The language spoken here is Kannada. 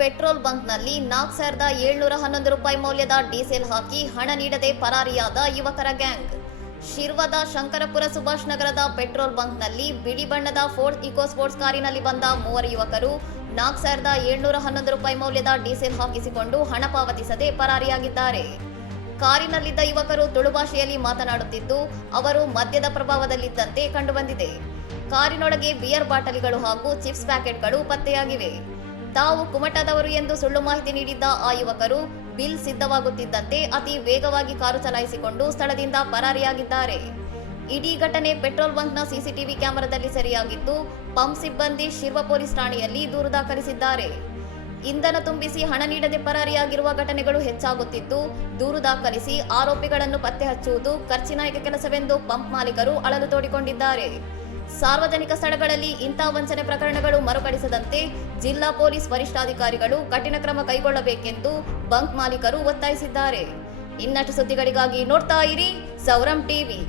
ಪೆಟ್ರೋಲ್ ಬಂಕ್ನಲ್ಲಿ 4,711 ರೂಪಾಯಿ ಮೌಲ್ಯದ ಡೀಸೆಲ್ ಹಾಕಿ ಹಣ ನೀಡದೆ ಪರಾರಿಯಾದ ಯುವಕರ ಗ್ಯಾಂಗ್. ಶಿರ್ವದ ಶಂಕರಪುರ ಸುಭಾಷ್ ನಗರದ ಪೆಟ್ರೋಲ್ ಬಂಕ್ನಲ್ಲಿ ಬಿಳಿ ಬಣ್ಣದ ಫೋರ್ಡ್ ಇಕೋಸ್ಪೋರ್ಟ್ಸ್ ಕಾರಿನಲ್ಲಿ ಬಂದ 3 ಯುವಕರು 4,711 ರೂಪಾಯಿ ಮೌಲ್ಯದ ಡೀಸೆಲ್ ಹಾಕಿಸಿಕೊಂಡು ಹಣ ಪಾವತಿಸದೆ ಪರಾರಿಯಾಗಿದ್ದಾರೆ. ಕಾರಿನಲ್ಲಿದ್ದ ಯುವಕರು ತುಳು ಭಾಷೆಯಲ್ಲಿ ಮಾತನಾಡುತ್ತಿದ್ದು, ಅವರು ಮದ್ಯದ ಪ್ರಭಾವದಲ್ಲಿದ್ದಂತೆ ಕಂಡುಬಂದಿದೆ. ಕಾರಿನೊಳಗೆ ಬಿಯರ್ ಬಾಟಲಿಗಳು ಹಾಗೂ ಚಿಪ್ಸ್ ಪ್ಯಾಕೆಟ್ಗಳು ಪತ್ತೆಯಾಗಿವೆ. ತಾವು ಕುಮಟಾದವರು ಎಂದು ಸುಳ್ಳು ಮಾಹಿತಿ ನೀಡಿದ್ದ ಆ ಯುವಕರು ಬಿಲ್ ಸಿದ್ಧವಾಗುತ್ತಿದ್ದಂತೆ ಅತಿ ವೇಗವಾಗಿ ಕಾರು ಚಲಾಯಿಸಿಕೊಂಡು ಸ್ಥಳದಿಂದ ಪರಾರಿಯಾಗಿದ್ದಾರೆ. ಇಡೀ ಘಟನೆ ಪೆಟ್ರೋಲ್ ಬಂಕ್ನ ಸಿಸಿಟಿವಿ ಕ್ಯಾಮೆರಾದಲ್ಲಿ ಸೆರೆಯಾಗಿದ್ದು, ಪಂಪ್ ಸಿಬ್ಬಂದಿ ಶಿರ್ವ ಪೊಲೀಸ್ ಠಾಣೆಯಲ್ಲಿ ದೂರು ದಾಖಲಿಸಿದ್ದಾರೆ. ಇಂಧನ ತುಂಬಿಸಿ ಹಣ ನೀಡದೆ ಪರಾರಿಯಾಗಿರುವ ಘಟನೆಗಳು ಹೆಚ್ಚಾಗುತ್ತಿದ್ದು, ದೂರು ದಾಖಲಿಸಿ ಆರೋಪಿಗಳನ್ನು ಪತ್ತೆ ಹಚ್ಚುವುದು ಖರ್ಚಿನಾಯಕ ಕೆಲಸವೆಂದು ಪಂಪ್ ಮಾಲೀಕರು ಅಳಲು ತೋಡಿಕೊಂಡಿದ್ದಾರೆ. ಸಾರ್ವಜನಿಕ ಸ್ಥಳಗಳಲ್ಲಿ ಇಂಥ ವಂಚನೆ ಪ್ರಕರಣಗಳು ಮರುಕಳಿಸದಂತೆ ಜಿಲ್ಲಾ ಪೊಲೀಸ್ ವರಿಷ್ಠಾಧಿಕಾರಿಗಳು ಕಠಿಣ ಕ್ರಮ ಕೈಗೊಳ್ಳಬೇಕೆಂದು ಬಂಕ್ ಮಾಲೀಕರು ಒತ್ತಾಯಿಸಿದ್ದಾರೆ. ಇನ್ನಷ್ಟು ಸುದ್ದಿಗಳಿಗಾಗಿ ನೋಡ್ತಾ ಇರಿ ಸೌರಂ ಟಿವಿ.